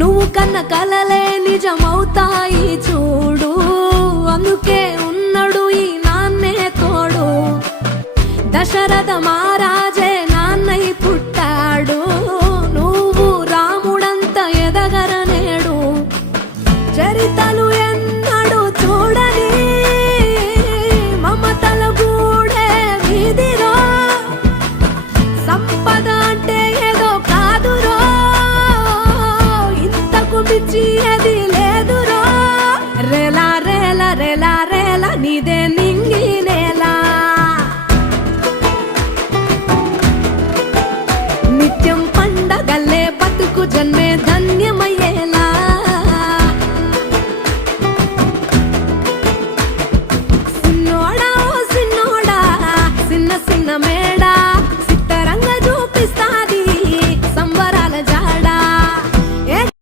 నువ్వు కన్న కలలే నిజమవుతాయి చూడు, అందుకే ఉన్నాడు ఈ నాన్నే తోడు. దశరథ మహారాజే నాన్నై పుట్టాడు, నువ్వు రాముడంత ఎదగ